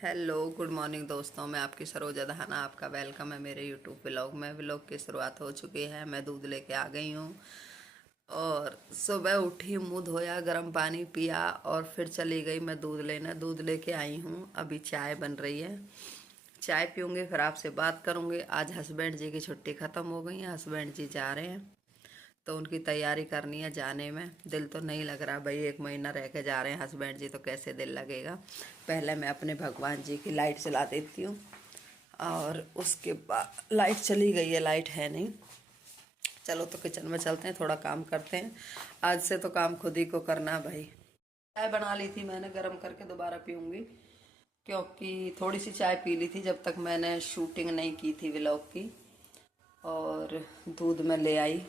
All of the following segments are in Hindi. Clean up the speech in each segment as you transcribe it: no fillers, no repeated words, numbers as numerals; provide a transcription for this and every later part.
हेलो गुड मॉर्निंग दोस्तों, मैं आपकी सरोजा दहाना। आपका वेलकम है मेरे यूट्यूब व्लॉग में। व्लॉग की शुरुआत हो चुकी है। मैं दूध लेके आ गई हूँ और सुबह उठी, मुंह धोया, गर्म पानी पिया और फिर चली गई मैं दूध लेना। दूध लेके आई हूँ। अभी चाय बन रही है, चाय पीऊँगी, फिर आपसे बात करूँगी। आज हस्बैंड जी की छुट्टी ख़त्म हो गई है, हस्बैंड जी जा रहे हैं तो उनकी तैयारी करनी है जाने में। दिल तो नहीं लग रहा भाई, 1 महीना रह के जा रहे हैं हस्बैंड जी, तो कैसे दिल लगेगा। पहले मैं अपने भगवान जी की लाइट जला देती हूँ और उसके बाद लाइट चली गई है, लाइट है नहीं। चलो तो किचन में चलते हैं, थोड़ा काम करते हैं। आज से तो काम खुद ही को करना है भाई। चाय बना ली थी मैंने, गर्म करके दोबारा पीऊँगी, क्योंकि थोड़ी सी चाय पी ली थी जब तक मैंने शूटिंग नहीं की थी व्लॉग की। और दूध में ले आई,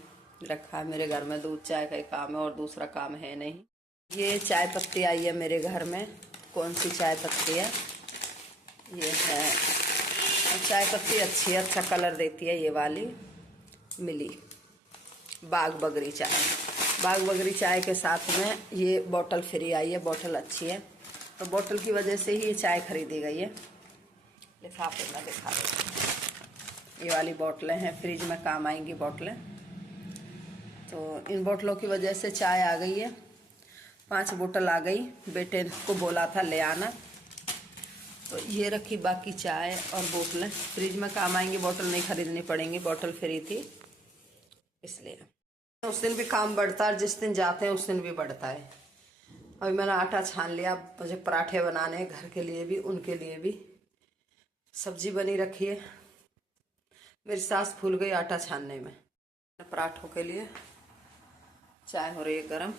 रखा है मेरे घर में। दूध चाय का ही काम है और दूसरा काम है नहीं। ये चाय पत्ती आई है मेरे घर में। कौन सी चाय पत्ती है? ये है चाय पत्ती, अच्छी है, अच्छा कलर देती है। ये वाली मिली बाग बगरी चाय। बाग बगरी चाय के साथ में ये बोतल फ्री आई है, बोतल अच्छी है, तो बोतल की वजह से ही ये चाय खरीदी गई है। लिफाफे में दिखा दो, ये वाली बोतलें हैं, फ्रिज में काम आएंगी बोतलें। तो इन बोतलों की वजह से चाय आ गई है, 5 बोतल आ गई। बेटे को बोला था ले आना, तो ये रखी बाकी चाय और बोतलें, फ्रिज में काम आएंगी। बोतल नहीं खरीदनी पड़ेंगी, बोतल फ्री थी इसलिए। उस दिन भी काम बढ़ता है, जिस दिन जाते हैं उस दिन भी बढ़ता है। अभी मैंने आटा छान लिया, मुझे पराठे बनाने हैं, घर के लिए भी उनके लिए भी। सब्जी बनी रखी है, मेरी सास भूल गई आटा छानने में। पराठों के लिए चाय हो रही है गरम,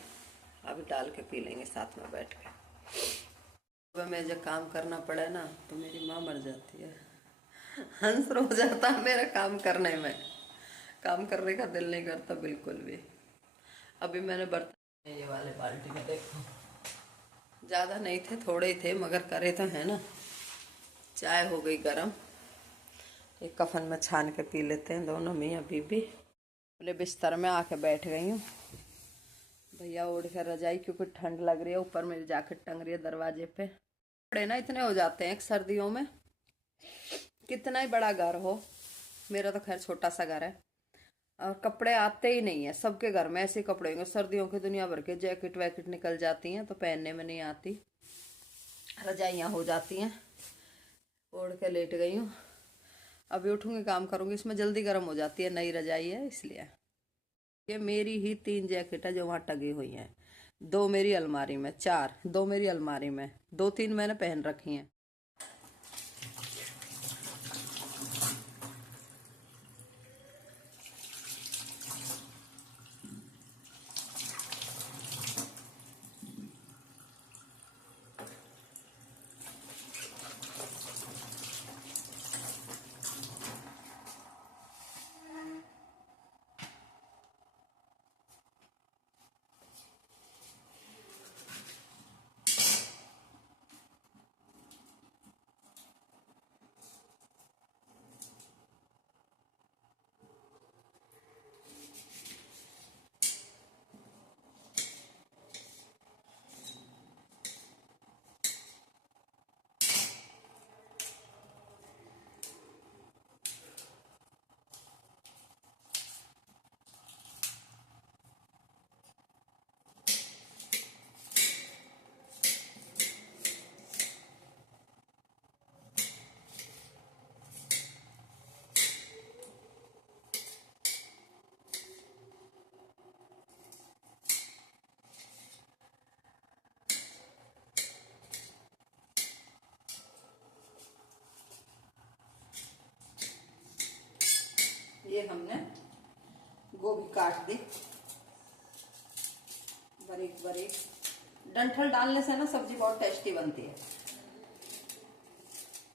अभी डाल के पी लेंगे साथ में बैठ के। सुबह में जब काम करना पड़े ना तो मेरी माँ मर जाती है, हंस रो जाता है मेरा काम करने में। काम करने का दिल नहीं करता बिल्कुल भी। अभी मैंने बर्तन ये वाले बाल्टी में देखो, ज़्यादा नहीं थे, थोड़े ही थे, मगर करे तो है ना। चाय हो गई गरम, एक कफन में छान के पी लेते हैं दोनों, मियाँ बीबी। अपने बिस्तर में आके बैठ गई हूँ। भैया ओढ़ कर रजाई, क्योंकि ठंड लग रही है। ऊपर मेरी जैकेट टंग रही है दरवाजे पे। कपड़े ना इतने हो जाते हैं सर्दियों में, कितना ही बड़ा घर हो। मेरा तो खैर छोटा सा घर है और कपड़े आते ही नहीं है। सबके घर में ऐसे कपड़े होंगे सर्दियों के, दुनिया भर के जैकेट वैकेट निकल जाती हैं तो पहनने में नहीं आती, रजाइयाँ हो जाती हैं। ओढ़ के लेट गई हूँ, अभी उठूंगी काम करूंगी। इसमें जल्दी गर्म हो जाती है, नई रजाई है इसलिए। ये मेरी ही 3 जैकेट है जो वहाँ टंगी हुई हैं। 2 मेरी अलमारी में, 4, 2 मेरी अलमारी में, 2-3 मैंने पहन रखी हैं। ये हमने गोभी काट दी बारीक बारीक। डंठल डालने से ना सब्जी बहुत टेस्टी बनती है,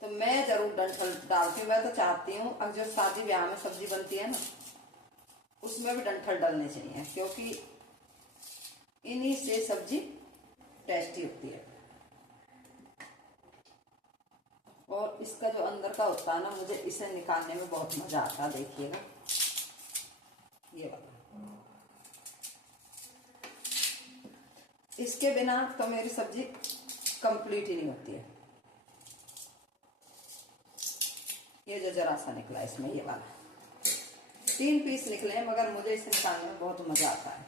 तो मैं जरूर डंठल डालती हूँ। मैं तो चाहती हूँ अब जो शादी ब्याह में सब्जी बनती है ना, उसमें भी डंठल डालने चाहिए, क्योंकि इन्हीं से सब्जी टेस्टी होती है। और इसका जो अंदर का होता है ना, मुझे इसे निकालने में बहुत मजा आता है। देखिएगा ये वाला, इसके बिना तो मेरी सब्जी कंप्लीट ही नहीं होती है। ये जो जरा सा निकला इसमें, ये वाला 3 पीस निकले, मगर मुझे इसे निकालने में बहुत मजा आता है।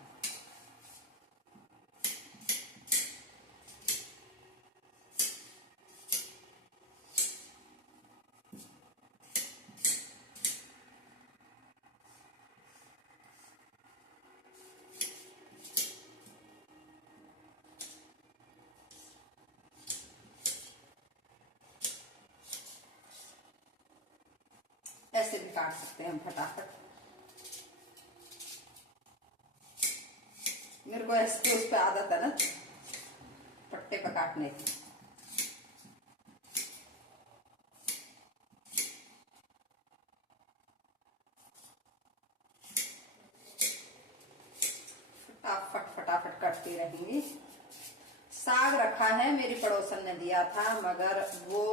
ऐसे भी काट सकते हैं हम फटाफट। मेरे को ऐसे उस पे आदत है ना पट्टे पे काटने की। फटाफट फटाफट काटती रहेंगी। साग रखा है, मेरी पड़ोसन ने दिया था, मगर वो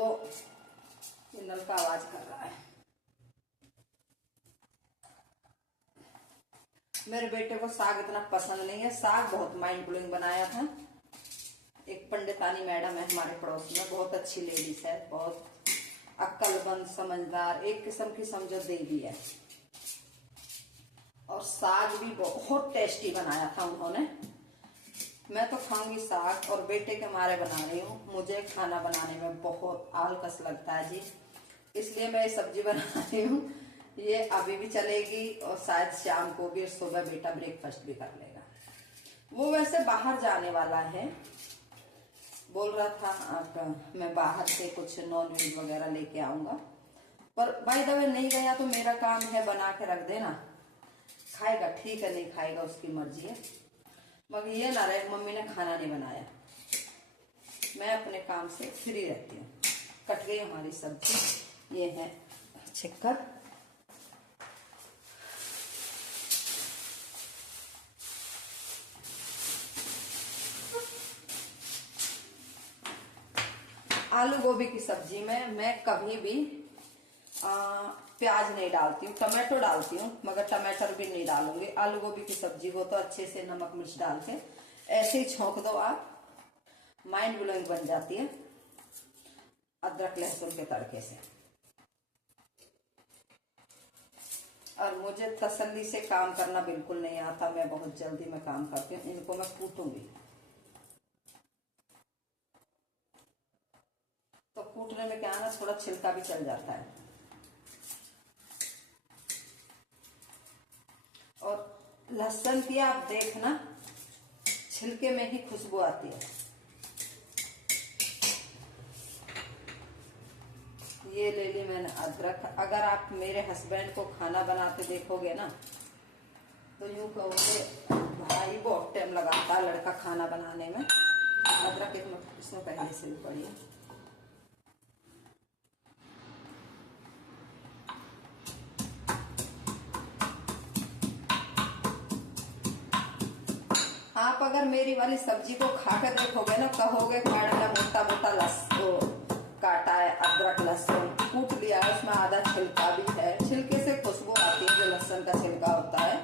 नल का आवाज कर रहा है। मेरे बेटे को साग इतना पसंद नहीं है। साग बहुत माइंड ब्लोइंग बनाया था। एक पंडितानी मैडम है हमारे पड़ोस में, बहुत अच्छी लेडीज है, बहुत अक्लमंद समझदार, एक किस्म की समझो देवी है। और साग भी बहुत टेस्टी बनाया था उन्होंने। मैं तो खाऊंगी साग, और बेटे के मारे बना रही हूँ। मुझे खाना बनाने में बहुत आलकस लगता है जी, इसलिए मैं ये सब्जी बना रही हूँ। ये अभी भी चलेगी और शायद शाम को भी, और सुबह बेटा ब्रेकफास्ट भी कर लेगा। वो वैसे बाहर जाने वाला है, बोल रहा था मैं बाहर से कुछ नॉन वेज वगैरह लेके आऊंगा, पर बाय द वे नहीं गया तो मेरा काम है बना के रख देना। खाएगा ठीक है, नहीं खाएगा उसकी मर्जी है, मगर ये ना रहे मम्मी ने खाना नहीं बनाया। मैं अपने काम से फ्री रहती हूँ। कट गई हमारी सब्जी। ये है चिक्कर। आलू गोभी की सब्जी में मैं कभी भी प्याज नहीं डालती हूँ, टमाटो डालती हूँ, मगर टमाटर भी नहीं डालूंगी। आलू गोभी की सब्जी को तो अच्छे से नमक मिर्च डाल के ऐसे ही छोंक दो आप, माइंड ब्लोइंग बन जाती है अदरक लहसुन के तड़के से। और मुझे तसल्ली से काम करना बिल्कुल नहीं आता, मैं बहुत जल्दी में काम करती हूँ। इनको मैं कूटूंगी, तो कूटने में क्या ना थोड़ा छिलका भी चल जाता है। और लहसुन की आप देखना छिलके में ही खुशबू आती है। ये ले ली मैंने अदरक। अगर आप मेरे हस्बैंड को खाना बनाते देखोगे ना तो यूं कहोगे भाई बहुत टाइम लगाता है लड़का खाना बनाने में। अदरक इसमें पहले से भी पड़ी है। आप अगर मेरी वाली सब्जी को खा कर देखोगे ना कहोगे मैडम ने मोटा मोटा लहसुन काटा है, अदरक लहसुन कूट लिया है, उसमें आधा छिलका भी है। छिलके से खुशबू आती है जो लहसुन का छिलका होता है।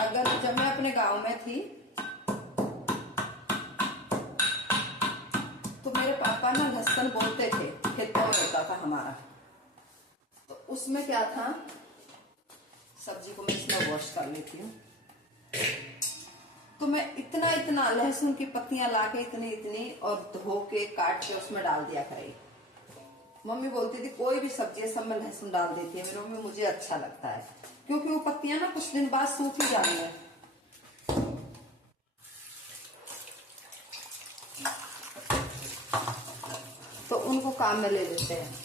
अगर जब मैं अपने गांव में थी तो मेरे पापा ना लहसुन बोलते थे, खेतों में होता था हमारा, तो उसमें क्या था, सब्जी को मैं इसमें वॉश कर लेती हूँ, तो मैं इतना इतना लहसुन की पत्तियां लाके इतनी इतनी और धो के काट के उसमें डाल दिया करेगी। मम्मी बोलती थी कोई भी सब्जी है सब में लहसुन डाल देती है मेरी मम्मी, मुझे अच्छा लगता है क्योंकि वो पत्तियां ना कुछ दिन बाद सूख ही जाती है। तो उनको काम में ले लेते हैं।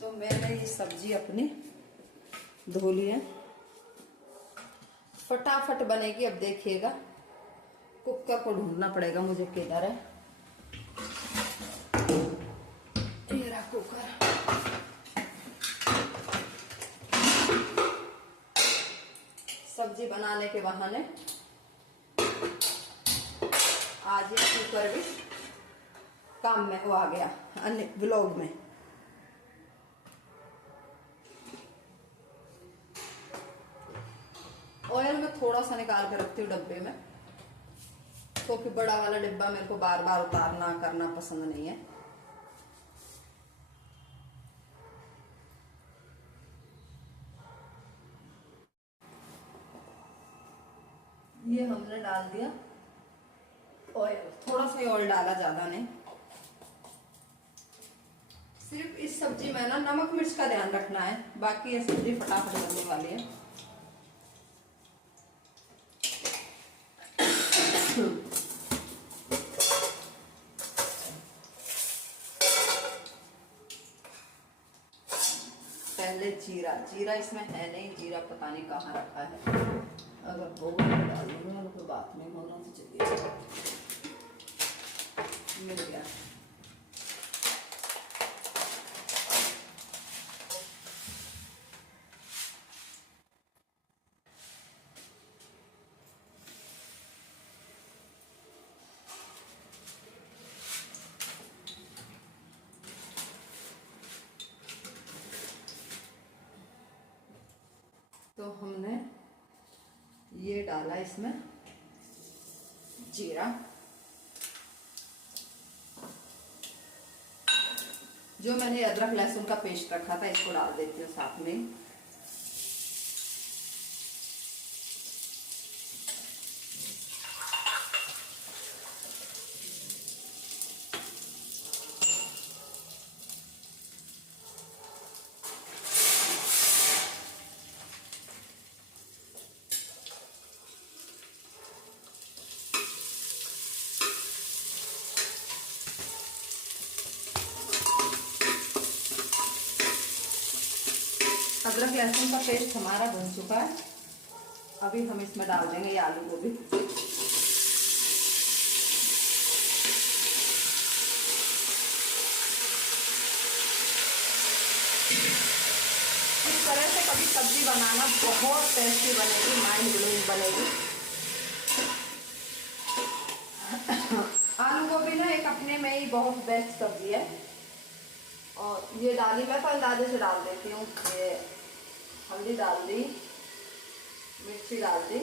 तो मैंने ये सब्जी अपनी धो ली है, फटाफट बनेगी। अब देखिएगा कुकर को ढूंढना पड़ेगा मुझे किधर है। ये रहा कुकर। सब्जी बनाने के बहाने आज ये कुकर भी काम में वो आ गया अन्य ब्लॉग में। ऑयल में थोड़ा सा निकाल के रखती हूँ डब्बे में, क्योंकि बड़ा वाला डिब्बा मेरे को बार बार उतारना करना पसंद नहीं है। ये हमने डाल दिया ऑयल, थोड़ा सा ऑयल डाला, ज्यादा नहीं। सिर्फ इस सब्जी में ना नमक मिर्च का ध्यान रखना है, बाकी ये सब्जी फटाफट बनने वाली है। पहले जीरा, जीरा इसमें है नहीं, जीरा पता नहीं कहाँ रखा है, अगर वो डाल दूंगा तो बात नहीं होना, तो चलिए मिल गया। तो हमने ये डाला इसमें जीरा, जो मैंने अदरक लहसुन का पेस्ट रखा था इसको डाल देती हूँ साथ में। अदरक लहसुन का पेस्ट हमारा बन चुका है, अभी हम इसमें डाल देंगे ये आलू गोभी। इस तरह से कभी सब्जी बनाना, बहुत टेस्टी बनेगी, माइंड ब्लोइंग बनेगी। आलू गोभी ना एक अपने में ही बहुत बेस्ट सब्जी है। और ये डाली मैं तो अंदाजे से डाल देती हूँ। ये हल्दी डाल दी, मिर्ची डाल दी,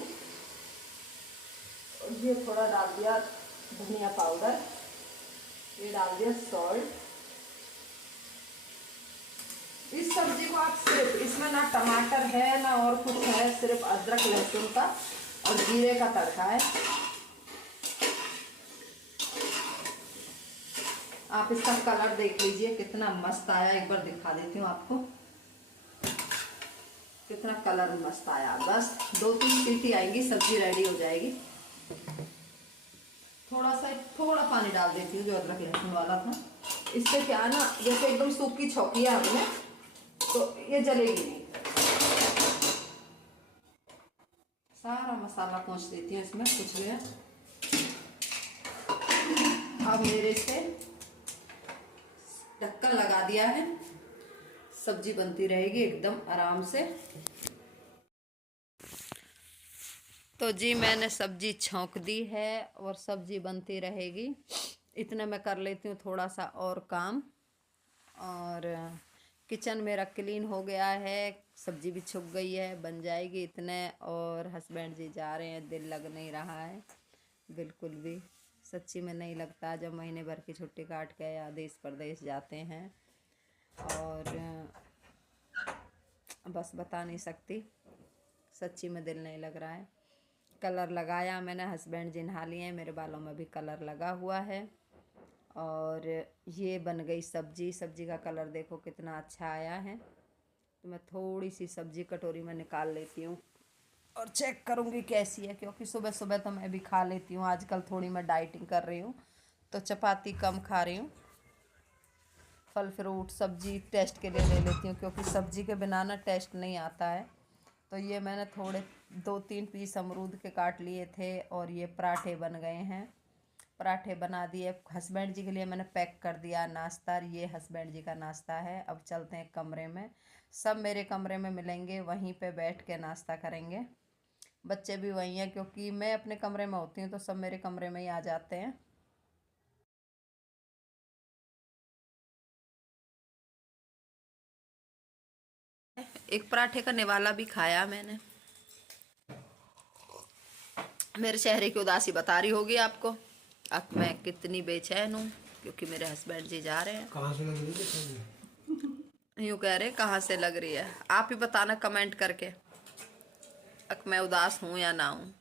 और ये थोड़ा डाल दिया धनिया पाउडर, ये डाल दिया सॉल्ट। इस सब्जी को आप सिर्फ, इसमें ना टमाटर है ना और कुछ है, सिर्फ अदरक लहसुन का और जीरे का तड़का है। आप इसका कलर देख लीजिए कितना मस्त आया, एक बार दिखा देती हूँ आपको, कितना कलर मस्त आया। बस 2-3 सीटी आएंगी, सब्जी रेडी हो जाएगी। थोड़ा पानी डाल देती हूँ जो अदरक लहसुन वाला था, इससे क्या है ना, जैसे एकदम सूखी छौकी है हमने, तो ये जलेगी नहीं। सारा मसाला पहुँच देती हूँ इसमें, कुछ गया। अब मेरे से ढक्कन लगा दिया है, सब्जी बनती रहेगी एकदम आराम से। तो जी मैंने सब्जी छौंक दी है और सब्जी बनती रहेगी। इतना मैं कर लेती हूँ थोड़ा सा और काम, और किचन मेरा क्लीन हो गया है, सब्जी भी छुक गई है, बन जाएगी इतने। और हस्बैंड जी जा रहे हैं, दिल लग नहीं रहा है बिल्कुल भी, सच्ची में नहीं लगता जब महीने भर की छुट्टी काट के या देश परदेश जाते हैं। और बस बता नहीं सकती, सच्ची में दिल नहीं लग रहा है। कलर लगाया मैंने, हस्बैंड जी नहा लिए हैं, मेरे बालों में भी कलर लगा हुआ है। और ये बन गई सब्जी, सब्जी का कलर देखो कितना अच्छा आया है। तो मैं थोड़ी सी सब्जी कटोरी में निकाल लेती हूँ और चेक करूँगी कैसी है, क्योंकि सुबह सुबह तो मैं भी खा लेती हूँ। आजकल थोड़ी मैं डाइटिंग कर रही हूँ, तो चपाती कम खा रही हूँ, फल फ्रूट सब्जी टेस्ट के लिए ले लेती हूँ, क्योंकि सब्जी के बिना ना टेस्ट नहीं आता है। तो ये मैंने थोड़े 2-3 पीस अमरूद के काट लिए थे, और ये पराठे बन गए हैं, पराठे बना दिए। हस्बैंड जी के लिए मैंने पैक कर दिया नाश्ता, ये हस्बैंड जी का नाश्ता है। अब चलते हैं कमरे में, सब मेरे कमरे में मिलेंगे, वहीं पे बैठ के नाश्ता करेंगे। बच्चे भी वहीं हैं, क्योंकि मैं अपने कमरे में होती हूँ तो सब मेरे कमरे में ही आ जाते हैं। एक पराठे का निवाला भी खाया मैंने। मेरे चेहरे की उदासी बता रही होगी आपको अब मैं कितनी बेचैन हूँ, क्योंकि मेरे हस्बैंड जी जा रहे हैं। कहाँ से लग रही है? यूँ कह रहे कहाँ से लग रही है, आप ही बताना कमेंट करके अब मैं उदास हूँ या ना हूँ।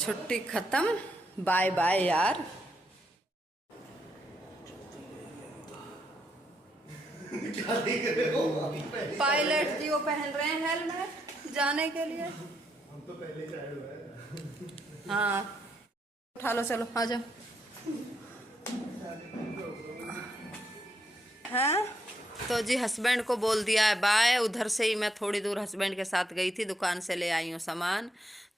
छुट्टी खत्म, बाय बाय यार। क्या देख रहे हो? पायलट जी वो पहन रहे हैं हेलमेट जाने के लिए। हम तो पहले से आए हुए हैं। हाँ उठा लो, चलो आ जाओ। हैं तो जी हस्बैंड को बोल दिया है बाय। उधर से ही मैं थोड़ी दूर हस्बैंड के साथ गई थी, दुकान से ले आई हूँ सामान।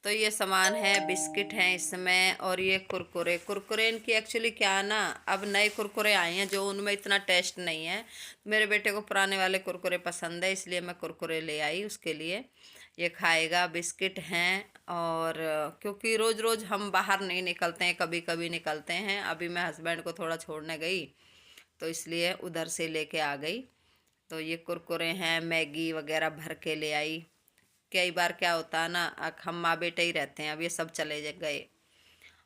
तो ये सामान है, बिस्किट हैं इसमें, और ये कुरकुरे। कुरकुरे इनकी एक्चुअली क्या ना, अब नए कुरकुरे आए हैं जो उनमें इतना टेस्ट नहीं है। मेरे बेटे को पुराने वाले कुरकुरे पसंद है, इसलिए मैं कुरकुरे ले आई उसके लिए, ये खाएगा। बिस्किट हैं, और क्योंकि रोज़ रोज़ हम बाहर नहीं निकलते हैं, कभी कभी निकलते हैं। अभी मैं हस्बैंड को थोड़ा छोड़ने गई तो इसलिए उधर से लेके आ गई। तो ये कुरकुरे हैं, मैगी वगैरह भर के ले आई। कई बार क्या होता है ना, हम माँ बेटे ही रहते हैं, अब ये सब चले गए।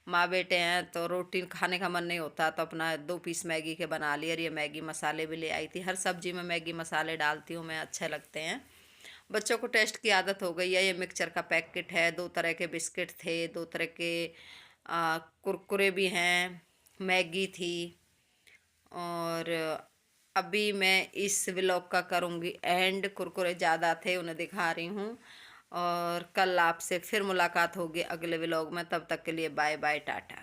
माँ बेटे हैं तो रोटी खाने का मन नहीं होता, तो अपना 2 पीस मैगी के बना लिए। और ये मैगी मसाले भी ले आई थी, हर सब्जी में मैगी मसाले डालती हूँ मैं, अच्छे लगते हैं। बच्चों को टेस्ट की आदत हो गई है। ये मिक्सचर का पैकेट है, 2 तरह के बिस्किट थे, 2 तरह के कुरकुरे भी हैं, मैगी थी। और अभी मैं इस व्लॉग का करूँगी एंड। कुरकुरे ज़्यादा थे, उन्हें दिखा रही हूँ। और कल आपसे फिर मुलाकात होगी अगले व्लॉग में, तब तक के लिए बाय बाय, टाटा।